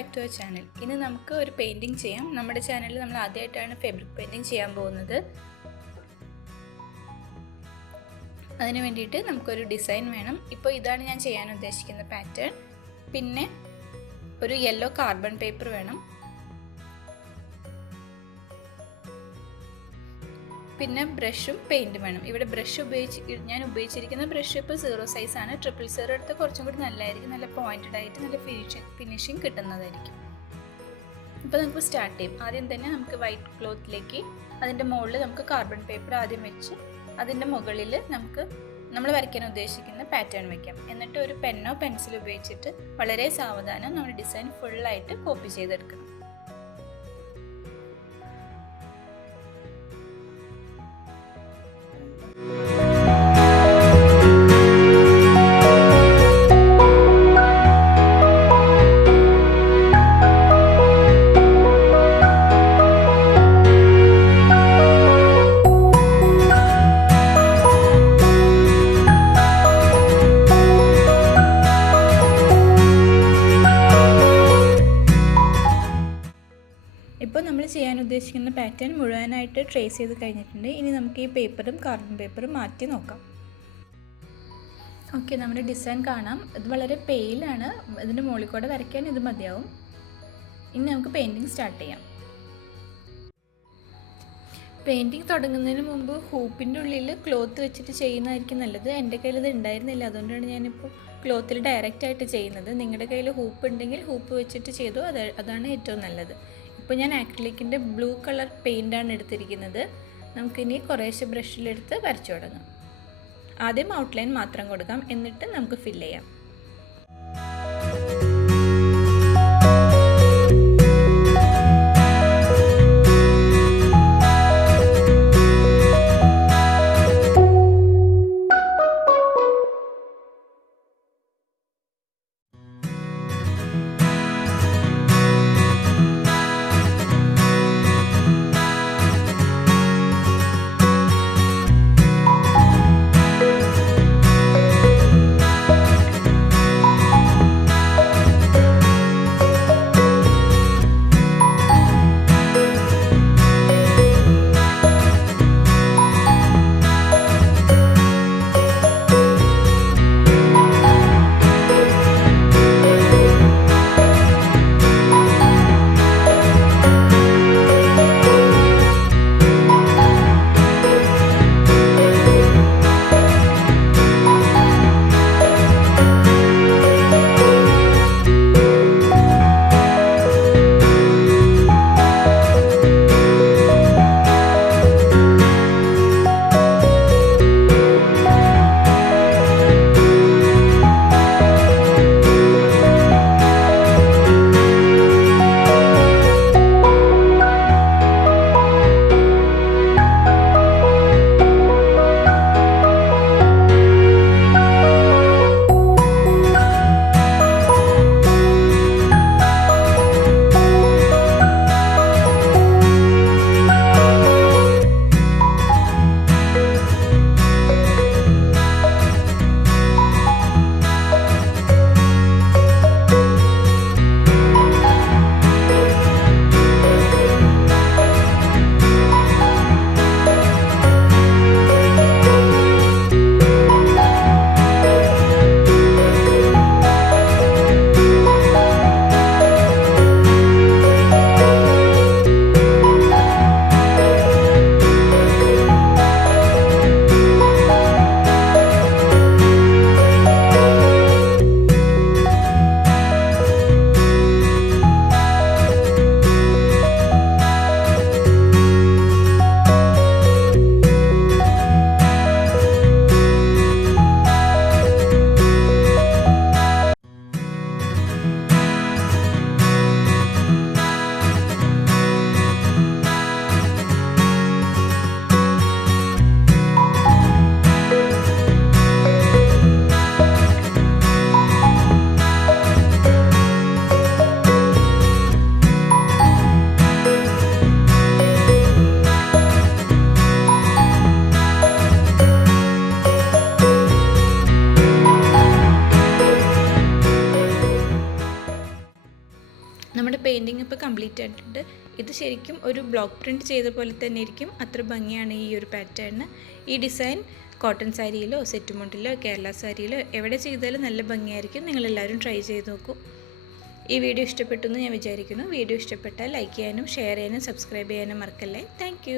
back to our channel. ഇന്ന് നമുക്ക് ഒരു പെയിന്റിംഗ് ചെയ്യാം. നമ്മുടെ ചാനലിൽ നമ്മൾ ആദ്യമായിട്ടാണ് ഫാബ്രിക് പെയിന്റിംഗ് ചെയ്യാൻ പോകുന്നത്. അതിനു വേണ്ടിയിട്ട് നമുക്കൊരു ഡിസൈൻ വേണം. ഇപ്പോൾ ഇതാണ് ഞാൻ ചെയ്യാൻ ഉദ്ദേശിക്കുന്ന പാറ്റേൺ. പിന്നെ ഒരു യെല്ലോ കാർബൺ പേപ്പർ വേണം. പിന്നെ ബ്രഷും പെയിൻറ്റും വേണം. ഇവിടെ ബ്രഷ് ഞാൻ ഉപയോഗിച്ചിരിക്കുന്ന ബ്രഷ് ഇപ്പോൾ 0 സൈസാണ്. 000 എടുത്ത് കുറച്ചും കൂടി നല്ലതായിരിക്കും. നല്ല പോയിൻറ്റഡ് ആയിട്ട് നല്ല ഫിനിഷിങ് കിട്ടുന്നതായിരിക്കും. ഇപ്പോൾ നമുക്ക് സ്റ്റാർട്ട് ചെയ്യും. ആദ്യം തന്നെ നമുക്ക് വൈറ്റ് ക്ലോത്തിലേക്ക് അതിൻ്റെ മുകളിൽ നമുക്ക് കാർബൺ പേപ്പർ ആദ്യം വെച്ച് അതിൻ്റെ മുകളിൽ നമ്മൾ വരയ്ക്കാൻ ഉദ്ദേശിക്കുന്ന പാറ്റേൺ വയ്ക്കാം. എന്നിട്ട് ഒരു പെന്നോ പെൻസിലോ ഉപയോഗിച്ചിട്ട് വളരെ സാവധാനം നമ്മുടെ ഡിസൈൻ ഫുള്ളായിട്ട് കോപ്പി ചെയ്തെടുക്കണം. ഇപ്പോൾ നമ്മൾ ചെയ്യാൻ ഉദ്ദേശിക്കുന്ന പാറ്റേൺ മുഴുവനായിട്ട് ട്രേസ് ചെയ്ത് കഴിഞ്ഞിട്ടുണ്ട്. ഇനി നമുക്ക് ഈ പേപ്പറും കാർബൺ പേപ്പറും മാറ്റി നോക്കാം. ഓക്കെ, നമ്മുടെ ഡിസൈൻ കാണാം. ഇത് വളരെ പെയിലാണ്. ഇതിൻ്റെ മുകളിൽ കൂടെ വരയ്ക്കാൻ ഇത് മതിയാവും. ഇനി നമുക്ക് പെയിൻറ്റിങ് സ്റ്റാർട്ട് ചെയ്യാം. പെയിൻറ്റിങ് തുടങ്ങുന്നതിന് മുമ്പ് ഹൂപ്പിൻ്റെ ഉള്ളിൽ ക്ലോത്ത് വെച്ചിട്ട് ചെയ്യുന്നതായിരിക്കും നല്ലത്. എൻ്റെ കയ്യിൽ ഇത് ഉണ്ടായിരുന്നില്ല, അതുകൊണ്ടാണ് ഞാനിപ്പോൾ ക്ലോത്തിൽ ഡയറക്റ്റായിട്ട് ചെയ്യുന്നത്. നിങ്ങളുടെ കയ്യിൽ ഹൂപ്പ് ഉണ്ടെങ്കിൽ ഹൂപ്പ് വെച്ചിട്ട് ചെയ്തു, അതാണ് ഏറ്റവും നല്ലത്. ഇപ്പോൾ ഞാൻ ആക്രിലിക്കിൻ്റെ ബ്ലൂ കളർ പെയിൻ്റാണ് എടുത്തിരിക്കുന്നത്. നമുക്കിനി കുറേശ്ശെ ബ്രഷിലെടുത്ത് വരച്ചു തുടങ്ങാം. ആദ്യം ഔട്ട്ലൈൻ മാത്രം കൊടുക്കാം, എന്നിട്ട് നമുക്ക് ഫില്ല് ചെയ്യാം. നമ്മുടെ പെയിൻറ്റിങ് ഇപ്പോൾ കംപ്ലീറ്റ് ആയിട്ടുണ്ട്. ഇത് ശരിക്കും ഒരു ബ്ലോക്ക് പ്രിൻറ്റ് ചെയ്ത പോലെ തന്നെ ഇരിക്കും. അത്ര ഭംഗിയാണ് ഈ ഒരു പാറ്റേൺ. ഈ ഡിസൈൻ കോട്ടൺ സാരിയിലോ സെറ്റ് മുണ്ടിലോ കേരള സാരിയിലോ എവിടെ ചെയ്താലും നല്ല ഭംഗിയായിരിക്കും. നിങ്ങളെല്ലാവരും ട്രൈ ചെയ്ത് നോക്കൂ. ഈ വീഡിയോ ഇഷ്ടപ്പെട്ടു എന്ന് ഞാൻ വിചാരിക്കുന്നു. വീഡിയോ ഇഷ്ടപ്പെട്ടാൽ ലൈക്ക് ചെയ്യാനും ഷെയർ ചെയ്യാനും സബ്സ്ക്രൈബ് ചെയ്യാനും മറക്കല്ലേ. താങ്ക്